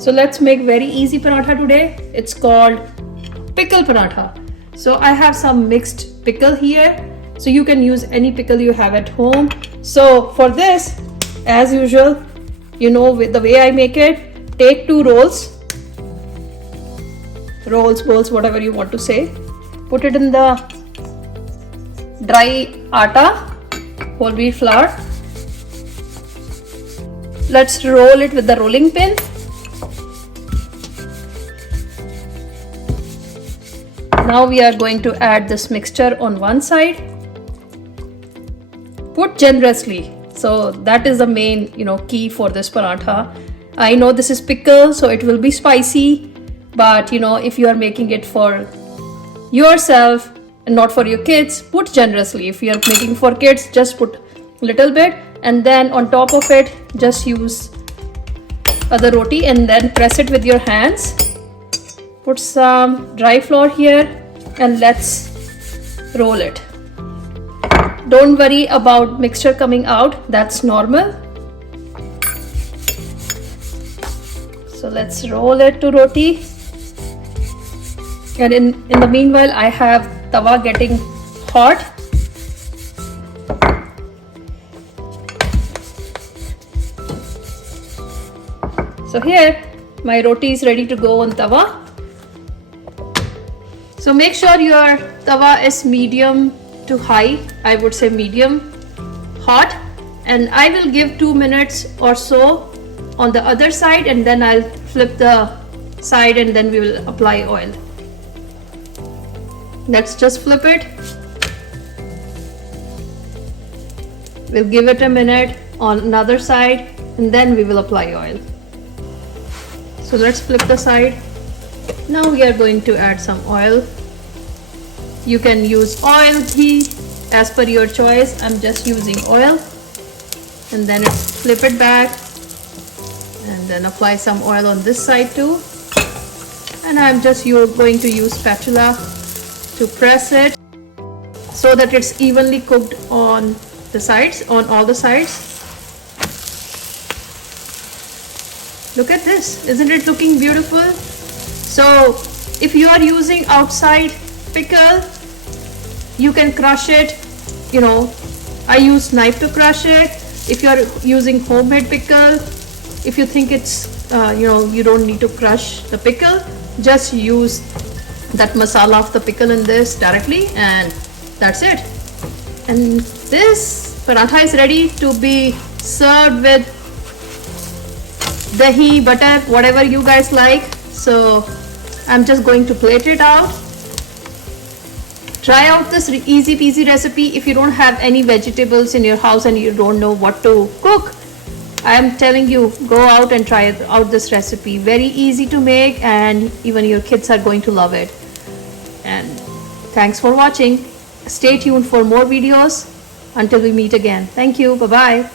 So let's make very easy paratha today. It's called pickle paratha. So I have some mixed pickle here. So you can use any pickle you have at home. So for this, as usual, you know with the way I make it, take 2 rolls, bowls, whatever you want to say. Put it in the dry atta, whole wheat flour. Let's roll it with the rolling pin. Now we are going to add this mixture on one side. Put generously. So that is the main, key for this paratha. I know this is pickle, so it will be spicy, but if you are making it for yourself and not for your kids, put generously. If you are making for kids, just put a little bit, and then on top of it, just use other roti and then press it with your hands. Put some dry flour here and let's roll it. Don't worry about mixture coming out, that's normal. So let's roll it to roti. And in the meanwhile, I have tawa getting hot. So here, my roti is ready to go on tawa. So make sure your tawa is medium to high, I would say medium hot, and I will give 2 minutes or so on the other side, and then I'll flip the side and then we will apply oil. Let's just flip it. We'll give it a minute on another side and then we will apply oil. So let's flip the side. Now we are going to add some oil. You can use oil, ghee, as per your choice. I'm just using oil. And then flip it back and then apply some oil on this side too. And I'm just going to use spatula to press it so that it's evenly cooked on the sides, on all the sides. Look at this, isn't it looking beautiful? So if you are using outside pickle, you can crush it. I use knife to crush it. If you are using homemade pickle, if you think it's you don't need to crush the pickle, just use that masala of the pickle in this directly, and that's it. And this paratha is ready to be served with dahi, butter, whatever you guys like. So I'm just going to plate it out. Try out this easy peasy recipe. If you don't have any vegetables in your house and you don't know what to cook, I am telling you, go out and try out this recipe. Very easy to make, and even your kids are going to love it. And thanks for watching. Stay tuned for more videos until we meet again. Thank you. Bye bye.